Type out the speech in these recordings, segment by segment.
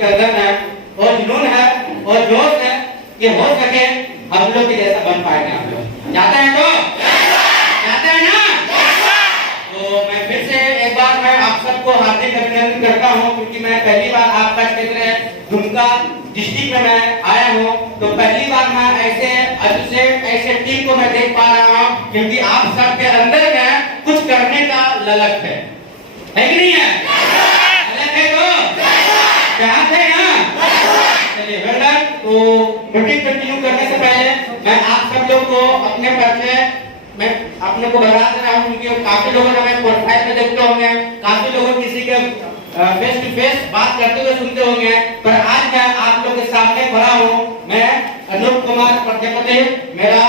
गर्दन है और जुनून है और जोश है कि हो सके हम लोग भी जैसा बन पाएंगे। आप लोग चाहते हैं तो चाहते हैं ना? तो मैं फिर से एक बार मैं आप सबको हार्दिक अभिनंदन करता हूँ, क्योंकि मैं पहली बार आपका क्षेत्र दुमका डिस्ट्रिक्ट में मैं आया हूँ। तो पहली बार मैं ऐसे टीम को मैं देख पा रहा हूँ, क्योंकि आप सबके अंदर में कुछ करने का ललक है कि नहीं है? ललक है तो चाहते हैं ना? चलिए वेल। तो मीटिंग कंटिन्यू करने से पहले मैं आप सब लोग को अपने परिचय मैं अपने को बता दे रहा हूँ, क्योंकि काफी लोगों ने मैं प्रोफाइल में देखते होंगे, काफी लोग किसी के फेस टू फेस बात करते हुए सुनते होंगे, पर आज मैं आप लोग के सामने खड़ा हूँ। मैं अनूप कुमार प्रजापति, मेरा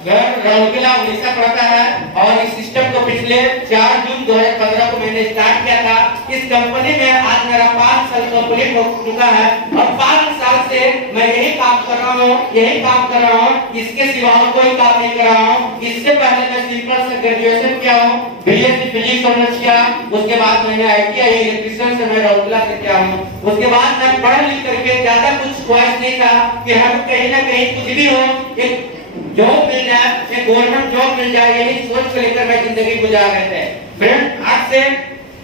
घर राउरकेला उड़ीसा पड़ता है और इस सिस्टम को पिछले 4 जून 2015 को मैंने स्टार्ट किया था। इस कंपनी में आज मेरा 5 साल कंप्लीट हो चुका है और 5 साल से मैं यही काम कर रहा हूँ, इसके सिवा कोई काम नहीं कर रहा हूँ। इससे पहले मैं सिंपल से ग्रेजुएशन किया हूँ, बीएससी फिजिक्स ऑनर्स किया, उसके बाद मैंने आईटीआई इलेक्ट्रिशियन से मैं राउरकेला से किया हूँ। उसके बाद मैं पढ़ लिख करके ज्यादा कुछ ख्वाहिश नहीं था कि हम कहीं ना कहीं कुछ भी हो, एक जॉब मिल जाए, एक गवर्नमेंट जॉब मिल जाए, यही सोच को लेकर मैं जिंदगी गुजार रहे थे। फ्रेंड, आज से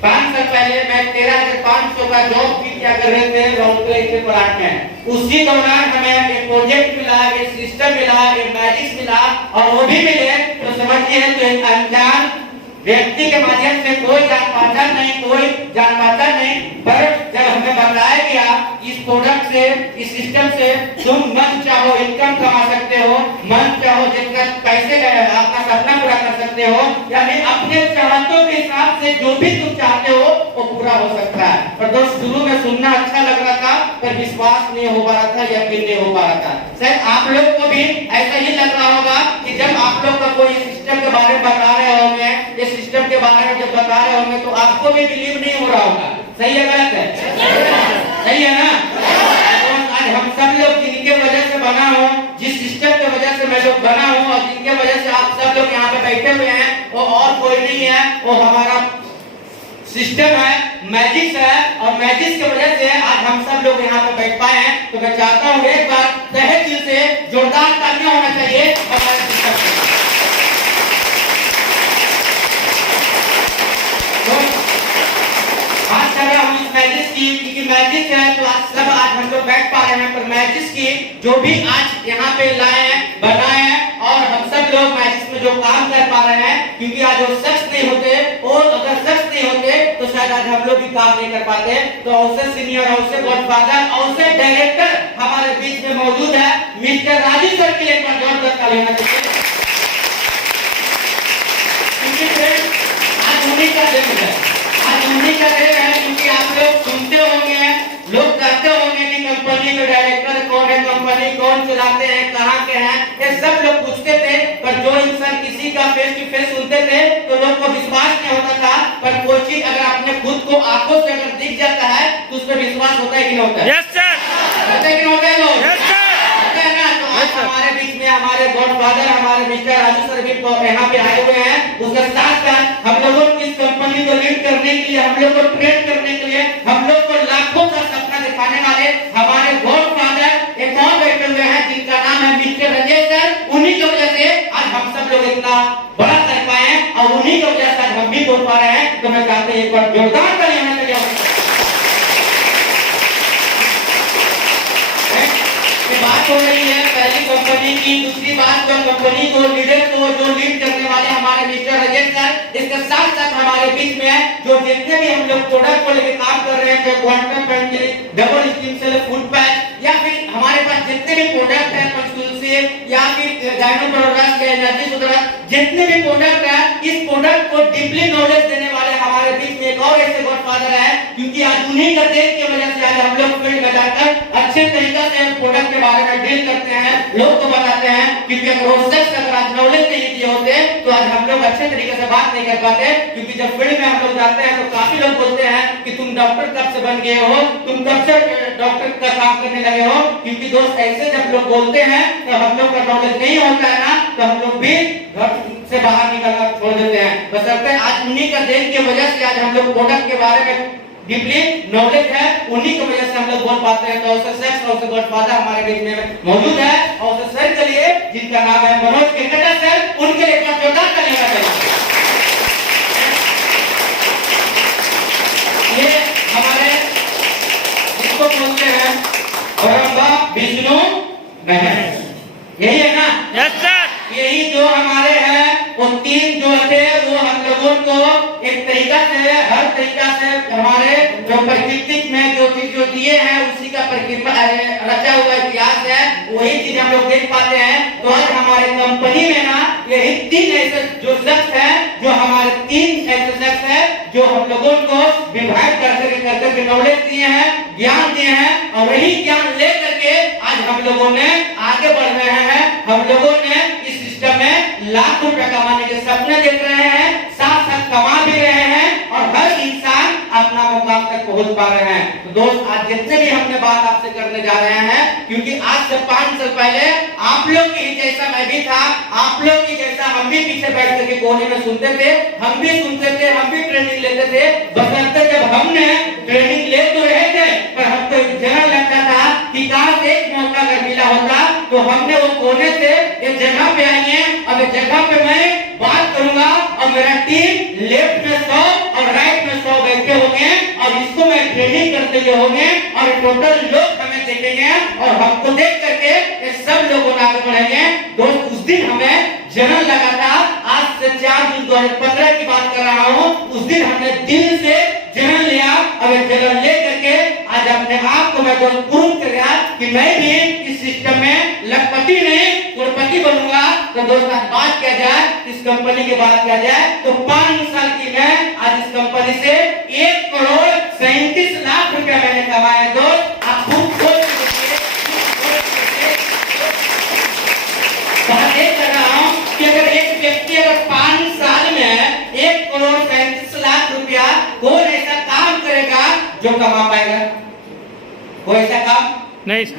5 साल पहले मैं 13,500 का जॉब किया कर रहे थे राउरकेला के प्लांट में। उसी दौरान हमें एक प्रोजेक्ट मिला, एक सिस्टम मिला, एक मैजिक्स मिला, और वो भी मिले तो समझिए तो एक अनजान व्यक्ति के माध्यम से कोई जान पहचान नहीं, पर जब हमें बताया गया इस प्रोडक्ट से, इस सिस्टम से तुम मन चाहो इनकम कमा सकते हो, मन चाहो जितना पैसे अपना सपना पूरा कर सकते हो, यानी अपने चाहतों के हिसाब से जो भी तुम चाहते हो वो पूरा हो सकता है। पर दोस्त शुरू में सुनना अच्छा लग रहा था, पर विश्वास नहीं हो पा रहा था, यकीन नहीं हो पा रहा था। शायद आप लोग को भी ऐसा ही लग रहा होगा कि जब आप लोग का कोई सिस्टम के बारे में बता रहे होंगे, इस सिस्टम के बारे में जब बता रहे होंगे तो आपको भी बिलीव नहीं हो रहा होगा। सही है गलत है? सही है ना? आज हम सब लोग जिनके वजह से बना हो, जिस सिस्टम के वजह से मैं लोग बना हूँ और जिनके वजह से आप सब लोग यहाँ पे बैठे हुए हैं, वो और कोई नहीं है, वो हमारा सिस्टम है, मैजिक्स है, और मैजिक्स की वजह से आज हम सब लोग यहाँ पे बैठ पाए हैं। तो मैं चाहता हूँ एक बार तहे दिल से जोरदार तालियां होना चाहिए हमारे सिस्टम को। आज सब हम इस मैजिक्स की, क्योंकि मैजिक है तो आज हम लोग बैठ पा रहे हैं, पर मैजिक्स की जो भी आज यहाँ पे लाए हैं, बनाए हैं, और हम सब लोग मैजिक्स में जो काम कर पा रहे हैं, क्योंकि आज वो शख्स नहीं होते, और अगर शख्स नहीं होते तो शायद आज हम लोग भी काम नहीं कर पाते। तो औसे सीनियर, औसे गॉडफादर, औसे डायरेक्टर हमारे बीच में मौजूद है, मिस्टर राजू सर के लिए एक बार जोरदार ताली होना चाहिए। आज उन्हीं का दिन है, क्योंकि आप लोग सुनते होंगे, लोग कहते होंगे कि कंपनी के डायरेक्टर कौन है, कंपनी कौन चलाते हैं, कहाँ के हैं, ये सब लोग पूछते थे। पर जो इंसान किसी का फेस टू फेस सुनते थे तो लोग को विश्वास नहीं होता था, पर कोई चीज अगर अपने खुद को आंखों से अगर दिख जाता है तो उस पर विश्वास होता है कि नहीं होता है? Yes sir. होता है कि नहीं होता है लोग? Yes sir. होता है ना? तो आज हमारे बीच में हमारे गॉडफादर, हमारे मिस्टर राजू सर भी यहाँ पे आए हुए हैं। उसके साथ साथ हम लोगों को इस कंपनी को लीड करने के लिए, हम लोग को ट्रेन करने के लिए, हम लोग को लाखों का सपना दिखाने वाले हमारे गॉडफादर एक और बैठे हुए हैं, जिनका नाम है मिस्टर राजेश सर। उन्हीं की वजह से आज हम सब लोग इतना बड़ा कर पाए और उन्हीं की वजह से आज हम भी बोल पा रहे हैं। तो मैं चाहते हैं एक बार जोरदार ताली होना चाहिए। बात हो रही है पहली कंपनी की, दूसरी बात जो कंपनी को लीडर को जो लीड करने वाले हमारे मिस्टर राजेश सर, इसके साथ साथ हमारे बीच में जो जितने भी हम लोग प्रोडक्ट को लेकर काम कर रहे हैं, quantum pencil, double steam cell, food patch, या फिर हमारे पास जितने भी प्रोडक्ट है, पंचतुलसी या फिर डायनोप्रोडक्ट या एनर्जी सुधरा, जितने भी प्रोडक्ट है, इस प्रोडक्ट को डीपली नॉलेज देने वाले हमारे बीच में एक और ऐसे गॉडफादर है, क्योंकि आज उन्हीं का देश की वजह से आज हम लोग फील्ड में जाकर अच्छे तरीके से प्रोडक्ट के बारे में डील करते हैं, लोग को बताते हैं। क्योंकि अगर वो शख्स अगर आज नॉलेज नहीं दिए होते तो आज हम लोग अच्छे तरीके से बात नहीं कर पाते। क्योंकि जब फील्ड में हम लोग जाते हैं तो काफी लोग बोलते हैं कि तुम डॉक्टर कब से बन गए हो, तुम कब से डॉक्टर का काम करने लगे हो। क्योंकि दोस्त ऐसे जब लोग बोलते हैं तो हम लोग का नॉलेज नहीं होता है ना, तो हम लोग भी घर से बाहर निकलना छोड़ देते हैं। बशर्ते आज उन्हीं का देन की वजह से आज हम लोग प्रोडक्ट के बारे में डीपली नॉलेज है, उन्हीं की वजह से हम लोग बोल पाते हैं। तो अवसर सेक्स और गॉडफादर हमारे बीच में मौजूद है। और सर के लिए जिनका नाम है मनोज केकटा सर, उनके लिए एक जोरदार तालियां बजाइए। ये हमारे जिसको बोलते हैं ब्रह्मा विष्णु महेश, यही है ना? Yes sir. यही जो हमारे हैं वो तीन जो थे वो हम लोगों को एक तरीका से हर तरीका से हमारे जो प्रकृति में जो चीज जो दिए हैं उसी का रचा हुआ इतिहास है, वही चीज हम लोग देख पाते हैं। तो आज हमारे कंपनी में ना यही तीन ऐसे जो शख्स है, जो हमारे तीन ऐसे शख्स है जो हम लोगों को विभाग करके नॉलेज दिए हैं, ज्ञान दिए हैं। और वही ज्ञान लेकर के आज हम लोगों ने आगे बढ़ रहे हैं। हम लोगों ने इस सिस्टम में लाख रुपए कमाने के सपने देख रहे हैं, साथ साथ कमा भी रहे हैं और हर इंसान अपना मुकाम तक पहुंच पा रहे हैं। तो दोस्त आज जितने भी हमने बात आपसे करने जा रहे हैं, क्योंकि आज से 5 साल पहले आप लोग की जैसा मैं भी था, आप लोग की जैसा हम भी पीछे बैठ करके कोने में सुनते थे, हम भी सुनते थे, हम भी ट्रेनिंग लेते थे। बशर्ते जब हमने ट्रेनिंग ले तो रहे थे, पर हमको जगह लगता था कि काश एक मौका अगर मिला होता तो हमने वो कोने से एक जगह पे आई है। अब इस जगह पे मैं बात करूंगा और मेरा टीम लेफ्ट में 100 और राइट में 100 बैठे होंगे और इसको मैं ट्रेनिंग करते हुए होंगे और टोटल लोग हमें देखेंगे और हमको देख करके ये सब लोग आगे बढ़ेंगे। दोस्त उस दिन हमें जन्म लगा था, आज से 4 जून 2015 की बात कर रहा हूँ। उस दिन हमने दिल से जन्म लिया और जन्म ले करके आज अपने आप को मैं प्रूव कर रहा कि मैं भी इस सिस्टम में लखपति नहीं करोड़पति बनूंगा। तो दोस्त बात किया जाए, इस कंपनी की बात किया जाए तो 5 साल की मैं आज इस कंपनी से 1 करोड़ 37 लाख रुपया मैंने कमाया। दोस्त आप खुद सोच कर रहा हूँ कि अगर एक व्यक्ति अगर 5 साल में 1 करोड़ 37 लाख रुपया कोई ऐसा काम करेगा जो कमा पाएगा? कोई ऐसा काम नहीं सर।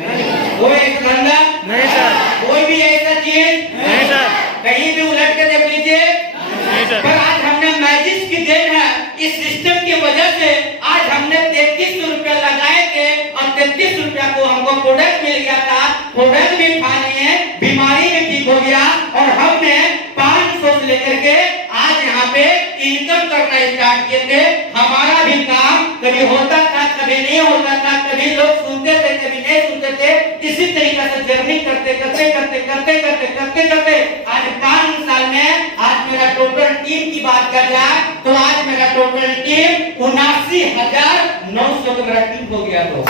कोई ऐसा धंधा नहीं सर। कोई भी ऐसा चीज नहीं सर। कहीं भी उलट के देख लीजिए नहीं सर। पर आज हमने मैजिक की देन है, इस सिस्टम की वजह से आज हमने 33 रुपया लगाए थे और 33 रुपया को हमको प्रोडक्ट मिल गया था। प्रोडक्ट भी खा लिए, बीमारी भी ठीक हो गया और हमने 500 से लेकर के आज यहाँ पे इनकम करना स्टार्ट किए थे। हमारा भी काम कभी होता था, कभी नहीं होता था, कभी लोग सुनते थे, कभी नहीं सुनते थे। इसी तरीके से जर्नी करते करते करते करते करते करते करते आज 5 साल में आज मेरा टोटल टीम की बात कर जाए तो आज मेरा टोटल टीम 79,900 का मेरा टीम हो गया। तो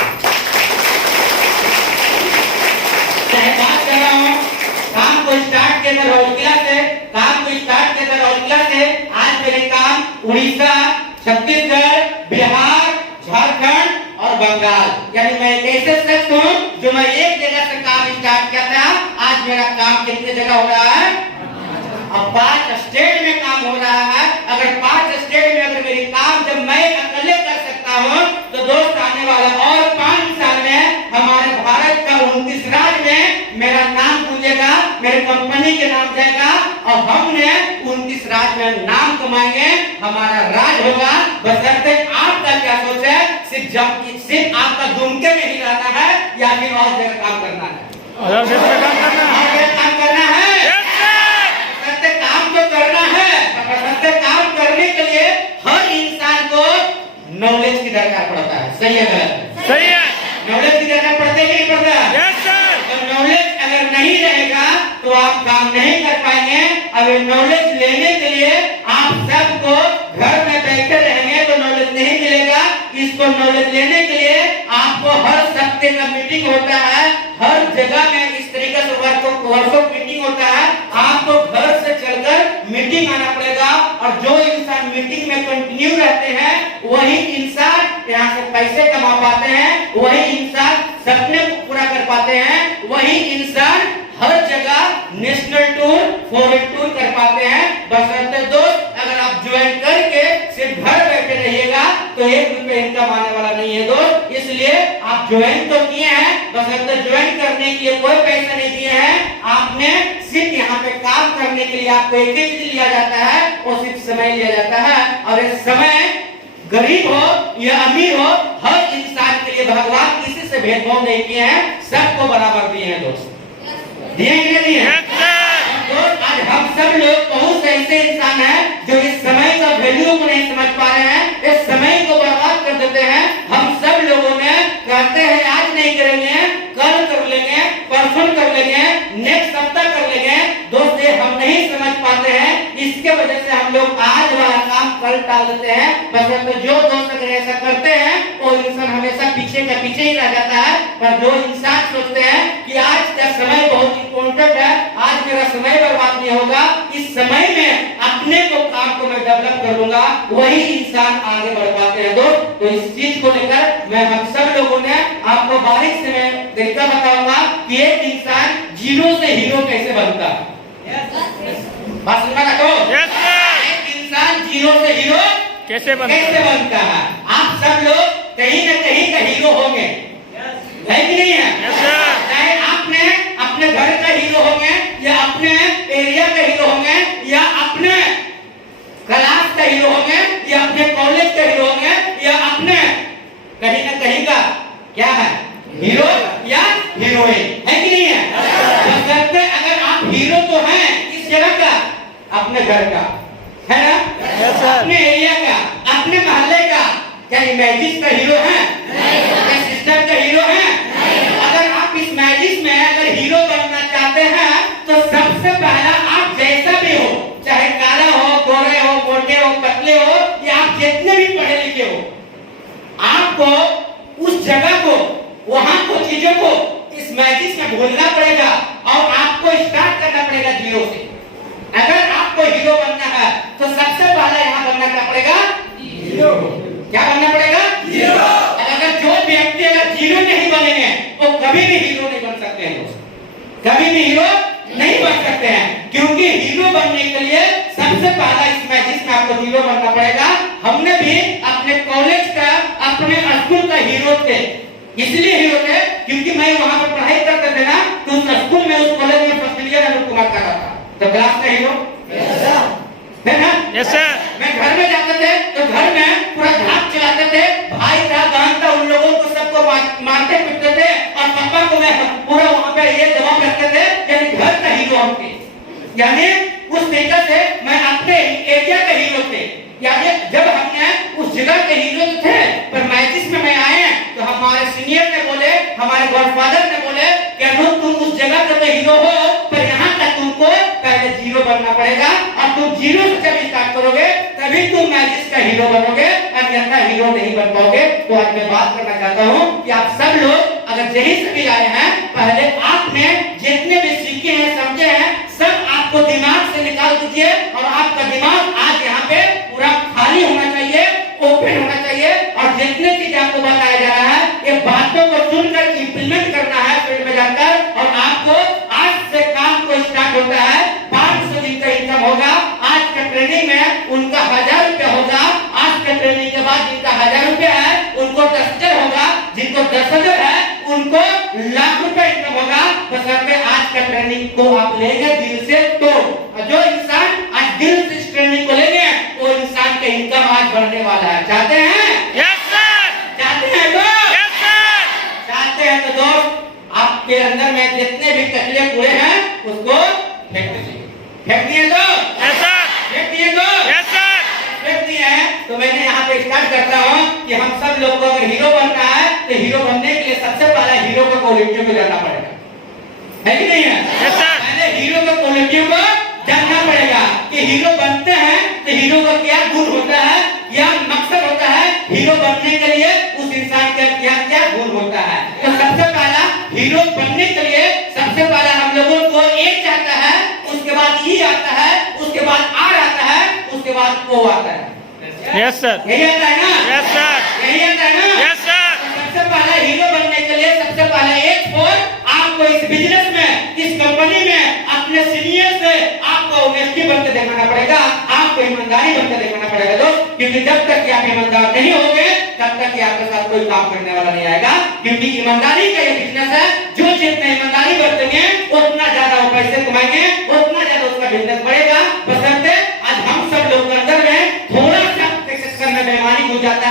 बात कर रहा हूँ काम को स्टार्ट किया था राउरकेला से, काम को स्टार्ट किया था राउरकेला से। आज मेरे काम उड़ीसा, छत्तीसगढ़, बिहार, झारखंड और बंगाल, यानी मैं एक ऐसे शख्स हूँ जो मैं एक जगह से काम स्टार्ट किया था। आज मेरा काम कितने जगह हो रहा है? अब 5 स्टेट में काम हो रहा है। अगर 5 स्टेट में अगर मेरी काम जब मैं अकेले कर सकता हूँ तो दोस्त आने वाला और 5 साल में हमारे भारत का 29 राज्य में मेरा नाम गूंजेगा, मेरे कंपनी के नाम जाएगा और हमने 29 राज्य में नाम कमाएंगे, हमारा राज होगा। बशर्ते आपका क्या सोच है, सिर्फ आपका दुमके में ही रहना है या फिर और जगह काम करना है? और जगह काम करना है। काम करना है, काम तो करना है। काम करने के लिए हर इंसान को नॉलेज की दरकार पड़ता है। सही है गलत? सही है। नॉलेज की दरकार पड़ता है कि नहीं पड़ता? Yes sir. और नॉलेज अगर नहीं रहेगा तो आप काम नहीं कर पाएंगे। अगर नॉलेज लेने के लिए आप सबको घर में बैठे रहेंगे तो नॉलेज नहीं मिलेगा। इसको नॉलेज लेने के लिए आपको हर सप्ताह का मीटिंग होता है, हर जगह में इस तरीके से वर्कशॉप मीटिंग होता है। आपको घर से चलकर मीटिंग आना पड़ेगा और जो इंसान मीटिंग में कंटिन्यू रहते हैं वही इंसान यहाँ से पैसे कमा पाते हैं, वही इंसान सपने पूरा कर पाते हैं, वही इंसान हर जगह नेशनल टूर, फॉरेन टूर कर पाते हैं। बशर्ते दोस्त अगर आप ज्वाइन करके सिर्फ घर बैठे रहिएगा तो 1 रुपया इनकम आने वाला नहीं है दोस्त। इसलिए आप ज्वाइन तो किए हैं, बशर्ते ज्वाइन करने के लिए कोई पैसा नहीं दिए हैं। आपने सिर्फ यहाँ पे काम करने के लिए आपको एक चीज लिया जाता है और सिर्फ समय लिया जाता है और इस समय गरीब हो या अमीर हो, हर इंसान के लिए भगवान किसी से भेदभाव नहीं किए हैं, सबको बराबर दिए हैं दोस्त। दिए कि नहीं दिए? दोस्त आज हम सब लोग बहुत से ऐसे इंसान हैं जो इस समय का वैल्यू को नहीं समझ पा रहे हैं, इस समय को बर्बाद कर देते हैं। हम सब लोगों ने कहते हैं आज नहीं करेंगे, कल कर लेंगे, परसों कर लेंगे, नेक्स्ट सप्ताह कर लेंगे। दोस्त ये हम नहीं समझ पाते हैं, इसके वजह से हम लोग आज वाला काम कल टाल देते हैं। बस तो जो दोस्त अगर ऐसा करते हैं वो इंसान हमेशा पीछे का पीछे ही रह जाता है। पर जो इंसान सोचते हैं कि आज का समय बहुत इंपॉर्टेंट है, आज मेरा समय बर्बाद नहीं होगा, इस समय में अपने को काम को मैं डेवलप कर लूंगा, वही इंसान आगे बढ़ पाते हैं दोस्त। तो इस चीज को लेकर मैं हम सब लोगों ने आपको बारीक से मैं तरीका बताऊंगा कि एक इंसान जीरो से हीरो कैसे बनता है। बात सुनना तो एक इंसान जीरो से हीरो कैसे बनता है। आप सब लोग कहीं न कहीं का हीरो होंगे, है कि नहीं है? चाहे आपने अपने घर का हीरो होंगे या अपने एरिया का हीरो होंगे या अपने क्लास का हीरो होंगे या अपने कॉलेज का हीरो होंगे या अपने कहीं न कहीं का क्या है हीरो या हीरोइन, है कि नहीं है? तो अगर आप हीरो तो हैं किस जगह का? अपने घर का, है ना? अपने एरिया का, अपने मोहल्ले का। क्या मैजिक का हीरो है? क्या सिस्टम का हीरो है? अगर आप इस मैजिक में अगर हीरो बनना चाहते हैं तो सबसे पहला आप जैसा भी हो, चाहे काला हो, गोरे हो, मोटे हो, पतले हो या आप जितने भी पढ़े लिखे हो, आपको उस जगह को, वहां को, चीजों को इस मैजिक में भूलना पड़ेगा और आपको स्टार्ट करना पड़ेगा जीरो से। अगर आपको हीरो बनना है तो सबसे पहला यहाँ बनना क्या पड़ेगा? हीरो। क्या बनना पड़ेगा? हीरो। अगर जो व्यक्ति अगर जीरो नहीं बनेंगे तो कभी भी हीरो नहीं बन सकते हैं दोस्त, कभी भी हीरो नहीं बन सकते हैं। क्योंकि हीरो बनने के लिए सबसे पहला इस मैजिक में आपको हीरो बनना पड़ेगा। हमने भी अपने कॉलेज का, अपने स्कूल का हीरो थे, इसलिए हीरो थे क्योंकि मैं वहां पर पढ़ाई करते थे ना, तो उस स्कूल में, उस कॉलेज में फर्स्ट ईयर में कुमार कर रहा था, तो क्लास का हीरो है ना? Yes sir. मैं घर में जाते थे तो घर में पूरा धाक चलाते थे, भाई था, बहन था, उन लोगों को सबको मारते पीटते थे और पापा को मैं पूरा वहां पे ये जवाब रखते थे, यानी घर का हीरो हम थे। यानी उस तरीके से मैं अपने एरिया का हीरो थे। यानी जब हमने उस जगह के हीरो थे, पर मैजिक में मैं आए तो हमारे सीनियर ने बोले, हमारे गॉडफादर ने बोले कि अनूप तुम उस जगह का तो हीरो हो, पर यहाँ का तुमको पहले जीरो बनना पड़ेगा और तुम जीरो से जब स्टार्ट करोगे तभी तुम मैजिक का हीरो बनोगे, अन्यथा हीरो नहीं बन पाओगे। तो आज मैं बात करना चाहता हूँ कि आप सब लोग अगर यही सभी आए हैं, पहले आपने जितने भी सीखे हैं, समझे हैं, सब आपको दिमाग से निकाल दीजिए और आपका दिमाग आज यहाँ पे पूरा खाली होना चाहिए, ओपन होना चाहिए और जितने चीज आपको बताया जा रहा है ये बातों को सुनकर इम्प्लीमेंट करना है फील्ड में जाकर। और आपको आज से काम को स्टार्ट होता है, 500 दिन का इनकम होगा। आज का ट्रेनिंग में उनका 1000 रुपया होगा, आज का ट्रेनिंग के बाद जिनका 1000 रुपया है उनको 10,000 होगा, जिनको 10,000 है उनको लाख रुपया इनकम होगा। बशर्ते आज का ट्रेनिंग को आप लेंगे दिल से। तो जो इंसान आज दिल से इस ट्रेनिंग को लेंगे वो इंसान का इनकम आज बढ़ने वाला है। चाहते हैं? Yes sir. चाहते हैं तो? Yes sir. चाहते हैं तो दोस्त आपके अंदर में जितने भी कचरे कूड़े हैं उसको फेंक दीजिए। फेंक दिए तो? Yes sir. फेंक दिए तो? Yes sir. फेंक दिए हैं तो मैंने यहाँ पे स्टार्ट करता हूँ कि हम सब लोग को अगर हीरो बनना है तो हीरो बनने के लिए सबसे पहले हीरो को क्वालिटियों को जानना पड़ेगा, है कि नहीं है? Yes sir. पहले हीरो को क्वालिटियों को जानना पड़ेगा कि हीरो बनते हैं तो हीरो का क्या गुण होता है, क्या मकसद होता है, हीरो बनने के लिए उस इंसान का क्या क्या गुण होता है। तो सबसे पहला हीरो बनने के लिए सबसे पहला हम लोगों को एक आता है, उसके बाद ई आता है, उसके बाद आर आता है, उसके बाद ओ आता है। Yes sir. यही आता है ना? Yes sir. यही आता है ना? Yes sir. सबसे पहला हीरो बनने के लिए सबसे पहला एक फोर आपको इस बिजनेस में, इस कंपनी में अपने सीनियर से आपको ऑनेस्टी बनकर दिखाना पड़ेगा, आपको ईमानदारी बनकर दिखाना पड़ेगा दोस्त। क्योंकि जब तक कि आप ईमानदार नहीं होंगे तब तक कि आपके साथ कोई काम करने वाला नहीं आएगा। क्योंकि ईमानदारी का ये बिजनेस है, जो जितना ईमानदारी बरतेंगे उतना ज्यादा वो पैसे कमाएंगे, उतना ज्यादा उसका बिजनेस बढ़ेगा। बशर्ते आज हम सब लोग के अंदर में थोड़ा सा में बेईमानी हो जाता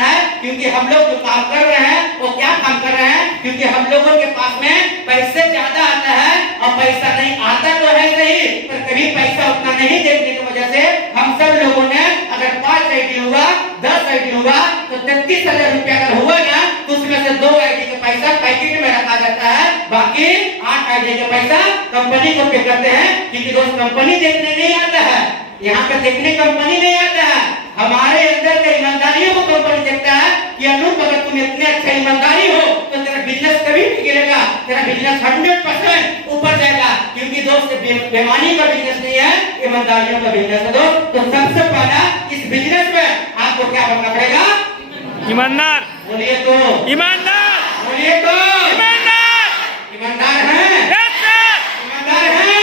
काम कर रहे हैं वो क्या काम कर रहे हैं, क्योंकि हम लोगों के पास में पैसे ज्यादा आता है और पैसा नहीं आता तो है सही, पर कभी पैसा उतना नहीं देखने की वजह से हम सब लोगों ने अगर 5 आईडी होगा 10 आईडी होगा तो 33,000 रुपया अगर हुआ ना तो उसमें से 2 आईडी का पैसा पैकेट में रखा जाता है, बाकी 8 आईडी का पैसा कंपनी को पे करते हैं, क्योंकि दोस्त कंपनी देखने नहीं आता है, यहाँ पे देखने कंपनी नहीं आता है, हमारे अंदर के ईमानदारियों को कंपनी देखता है कि अनूप अगर तुम इतने अच्छा ईमानदारी हो तो तेरा बिजनेस कभी नहीं गिरेगा, तेरा बिजनेस 100% ऊपर जाएगा, क्योंकि दोस्त बेईमानी का बिजनेस नहीं है, ईमानदारियों का बिजनेस है दोस्त। तो सबसे पहला इस बिजनेस में आपको क्या बनना पड़ेगा? ईमानदार। बोलिए तो ईमानदार, बोलिए तो ईमानदार। ईमानदार है, ईमानदार है,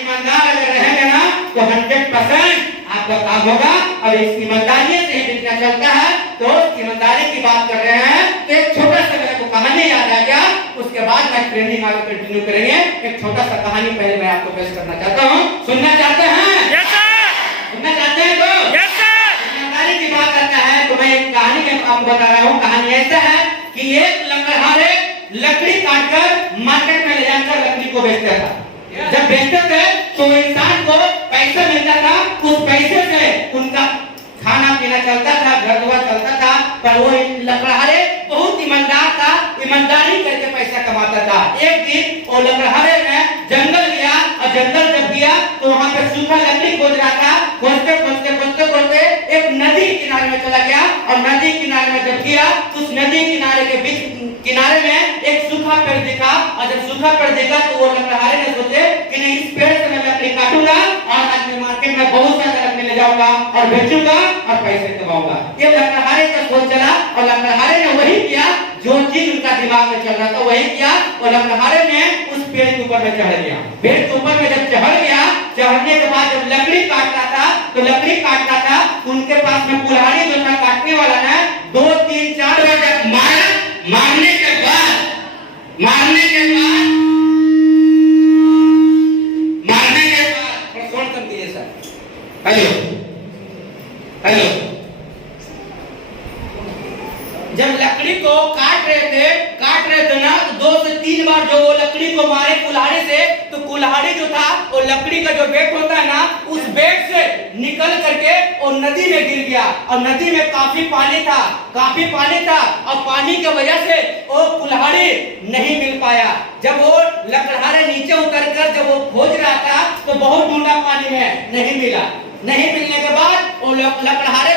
ईमानदार अगर रहेंगे ना तो 100% आपका काम होगा। और इस ईमानदारी से ही बिजनेस चलता है। तो ईमानदारी की बात कर रहे हैं तो एक छोटा सा मेरे को कहानी याद आ गया, उसके बाद मैं ट्रेनिंग आगे कंटिन्यू करेंगे। एक छोटा सा कहानी पहले मैं आपको पेश करना चाहता हूँ, सुनना चाहते हैं? Yes sir. सुनना चाहते हैं तो? Yes sir. ईमानदारी की बात करता है तो मैं एक कहानी में आपको बता रहा हूँ। कहानी ऐसा है कि एक लकड़हारे लकड़ी काटकर मार्केट में ले जाकर लकड़ी को बेचता था। जब बेचते थे तो इंसान को पैसा मिलता था, उस पैसे से उनका खाना पीना चलता था, घर द्वार चलता था। पर वो लकड़हारे बहुत ईमानदार था, ईमानदारी करके पैसा कमाता था। एक दिन वो लकड़हारे ने जंगल गया और जंगल जब गया तो वहां पे सूखा लकड़ी खोज रहा था। खोजते खोजते खोजते खोजते एक नदी किनारे में चला गया और नदी किनारे में जब गया तो उस नदी किनारे के बीच किनारे में एक सूखा पेड़ दिखा और जब सूखा पेड़ देखा तो वो लकड़हारे ने सोचे कि नहीं, इस पेड़ से मैं लकड़ी काटूंगा और आज मैं मार्केट में बहुत सारा लकड़ी ले जाऊंगा और बेचूंगा और पैसे कमाऊंगा। ये लकड़हारे का सोच चला और लकड़हारे ने वही किया जो चीज उनका दिमाग में चल रहा था, वही किया। और लकड़हारे ने उस पेड़ के ऊपर में चढ़ गया। पेड़ के ऊपर में जब चढ़ गया, चढ़ने के बाद जब लकड़ी काट रहा था तो लकड़ी काट रहा था, उनके पास में कुल्हाड़ी जो था काटने वाला ने 2 3 4 बार मारा। मारने के बाद फोन कर दिए सर। Hello hello. जब लकड़ी को काट रहे थे ना तो 2 से 3 बार जो वो लकड़ी को मारे कुल्हाड़ी से, तो कुल्हाड़ी जो था वो लकड़ी का जो बेट होता है ना, उस बेट से निकल करके वो नदी में गिर गया। और नदी में काफी पानी था और पानी की वजह से वो कुल्हाड़ी नहीं मिल पाया। जब वो लकड़हारे नीचे उतर कर जब वो खोज रहा था तो बहुत ढूंढा, पानी में नहीं मिला। नहीं मिलने के बाद वो लकड़हारे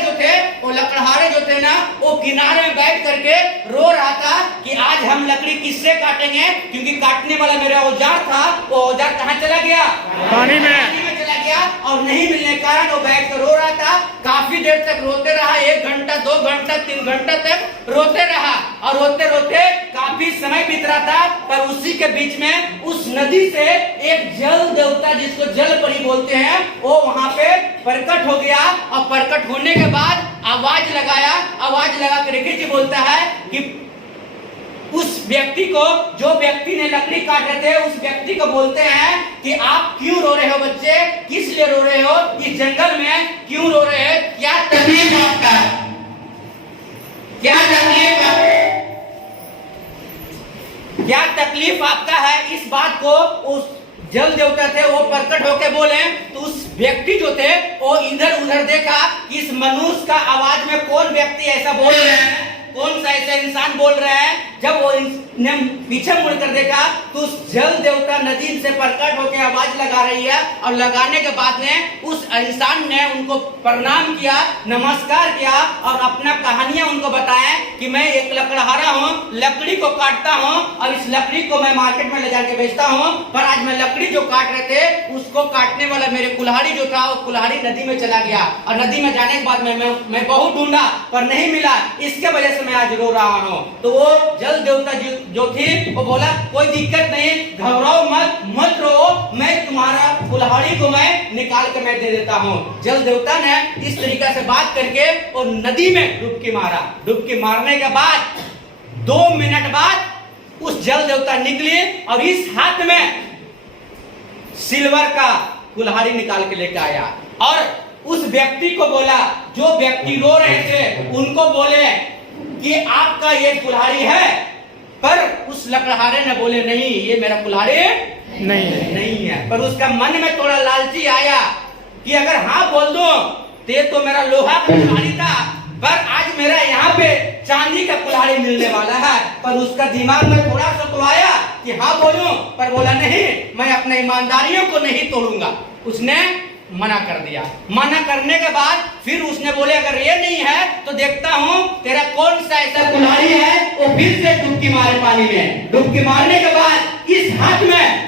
जो थे ना, वो किनारे में बैठ करके रो रहा था कि आज हम लकड़ी किससे काटेंगे, क्योंकि काटने वाला मेरा औजार था, वो औजार कहाँ चला गया? पानी में चला गया। और नहीं मिलने के कारण वो बैठ कर रो रहा था। काफी देर तक रोते रहा, 1 घंटा 2 घंटा 3 घंटा तक रोते रहा और रोते रोते काफी समय बीत रहा था। पर उसी के बीच में उस नदी से एक जल देवता, जिसको जल परी बोलते हैं, वो वहां पे प्रकट हो गया। और प्रकट होने के बाद आवाज लगा कर जी बोलता है कि उस व्यक्ति को, जो व्यक्ति ने लकड़ी काट रहे थे, उस व्यक्ति को बोलते हैं कि आप क्यों रो रहे हो बच्चे, किस लिए रो रहे हो, इस जंगल में क्यों रो रहे हैं, क्या तकलीफ आपका है, क्या तकलीफ आपका है। इस बात को उस जल देवता थे वो प्रकट होके बोले तो उस व्यक्ति जो थे वो इधर उधर देखा कि इस मनुष्य का आवाज में कौन व्यक्ति ऐसा बोल रहे हैं, कौन सा ऐसा इंसान बोल रहा है। जब वो ने पीछे मुड़कर देखा तो उस जल देवता नदी से प्रकट होकर आवाज लगा रही है और लगाने के बाद में उस इंसान ने उनको प्रणाम किया, नमस्कार किया और अपना कहानियां उनको बताया कि मैं एक लकड़हारा हूँ, लकड़ी को काटता हूँ और इस लकड़ी को मैं मार्केट में ले जाके बेचता हूँ। पर आज मैं लकड़ी जो काट रहे थे उसको काटने वाला मेरे कुल्हाड़ी जो था वो कुल्हाड़ी नदी में चला गया और नदी में जाने के बाद मैं बहुत ढूंढा पर नहीं मिला, इसके वजह से मैं आज रो रहा हूँ। तो वो जल देवता जो थी वो बोला कोई दिक्कत नहीं, घबराओ मत रो, मैं तुम्हारा कुल्हाड़ी को मैं निकाल के मैं दे देता हूँ। जल देवता ने इस तरीका से बात करके वो नदी में डुबकी मारा। डुबकी मारने के बाद 2 मिनट बाद उस जल देवता निकले और इस हाथ में सिल्वर का कुल्हाड़ी निकाल के लेके आया और उस व्यक्ति को बोला, जो व्यक्ति रो रहे थे उनको बोले कि आपका ये कुल्हाड़ी है, पर उस लकड़हारे ने बोले नहीं ये मेरा कुल्हाड़ी नहीं है। पर उसका मन में थोड़ा लालची आया कि अगर हाँ बोल दो तो मेरा लोहा का कुल्हाड़ी था, पर आज मेरा यहाँ पे चांदी का कुल्हाड़ी मिलने वाला है। पर उसका दिमाग में थोड़ा सा तो आया कि हाँ बोलूं, पर बोला नहीं मैं अपने ईमानदारियों को नहीं तोड़ूंगा। उसने मना कर दिया। मना करने के बाद फिर उसने बोले अगर ये नहीं है तो देखता हूँ तेरा कौन सा ऐसा कुल्हाड़ी है। वो फिर से डुबकी मारे पानी में। डुबकी मारने के बाद इस हाथ में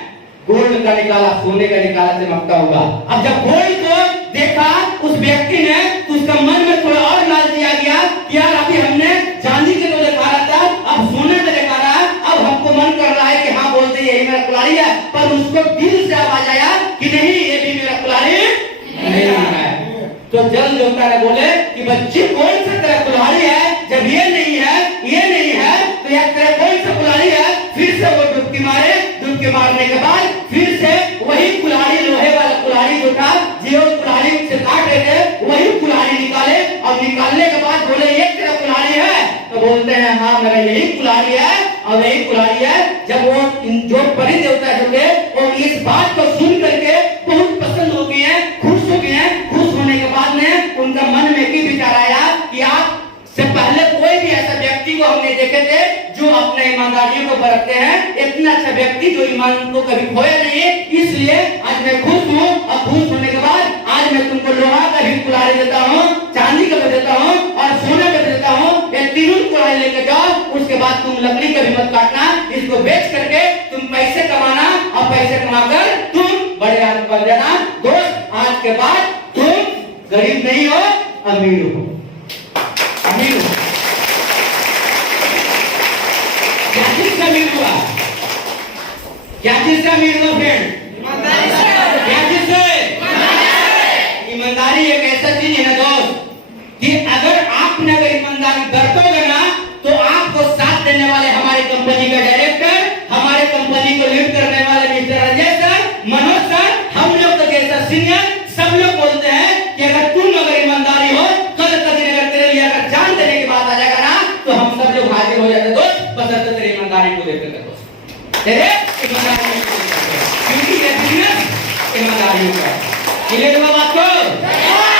गोल्ड का निकाला, सोने का निकाला, चमकता होगा। अब जब गोल्ड को देखा उस व्यक्ति ने तो उसका मन में थोड़ा और लालची आ गया कि यार अभी हमने चांदी के तो दिखा रहा था, अब सोने में दिखा रहा है, अब हमको मन कर रहा है कि हाँ बोलते यही मेरा कुल्हाड़ी है। पर उसको दिल से आवाज आया कि नहीं ये भी मेरा कुल्हाड़ी नहीं है। तो जल देवता ने बोले कि बच्चे कौन सा तेरा कुल्हाड़ी है, जब ये नहीं है तो यार तेरा कौन सा कुल्हाड़ी है। फिर से वो डुबकी मारे। डुबकी मारने के बाद फिर से वही कुल्हाड़ी, लोहे वाला कुल्हाड़ी जो था, जो कुल्हाड़ी से काट रहे थे वही कुल्हाड़ी निकाले। और निकालने के बाद बोले ये तेरा कुल्हाड़ी है। तो बोलते हैं हाँ मेरा यही कुल्हाड़ी है और यही कुल्हाड़ी है। जब वो जो परी देवता जो थे वो इस बात को सुन करके बहुत पसंद हो गए हैं, खुश हो गए हैं। खुश होने के बाद में उनका मन में भी विचार आया कि आप से पहले कोई भी ऐसा व्यक्ति को हमने देखे थे जो अपने ईमानदारियों को बरतते हैं। इतना अच्छा व्यक्ति जो ईमान को कभी खोया नहीं है। इसलिए आज मैं खुश हूँ। और खुश होने के बाद आज मैं तुमको लोहा का भी कुल्हाड़ी देता हूँ, चांदी का भी देता हूँ और सोने का भी देता हूँ। ये तीनों कुल्हाड़ी लेके जाओ। उसके बाद तुम लकड़ी का भी मत काटना, इसको बेच करके तुम पैसे कमाना और पैसे कमाकर तुम बड़े आदमी बन जाना। दोस्त आज के बाद तुम गरीब नहीं हो, अमीर हो। अमीर हो क्या चीज का अमीर हुआ? क्या चीज का अमीर हुआ फ्रेंड? क्या चीज से? ईमानदारी एक ऐसा चीज है ना दोस्त कि अगर आपने अगर ईमानदारी बरतोगे ना तो आपको साथ देने वाले हमारी कंपनी का डायरेक्टर, हमारे कंपनी को लीड करने वाले mister Ajay sir, Manoj sir, हम लोग का जैसा सीनियर, सब लोग बोलते हैं कि अगर तुम अगर ईमानदारी हो कल कभी अगर तेरे लिए अगर जान देने की बात आ जाएगा ना तो हम सब लोग हाजिर हो जाते दोस्त। बस तेरी ईमानदारी को देखते थे दोस्त, तेरे ईमानदारी क्योंकि ये बिजनेस ईमानदारी का। बात को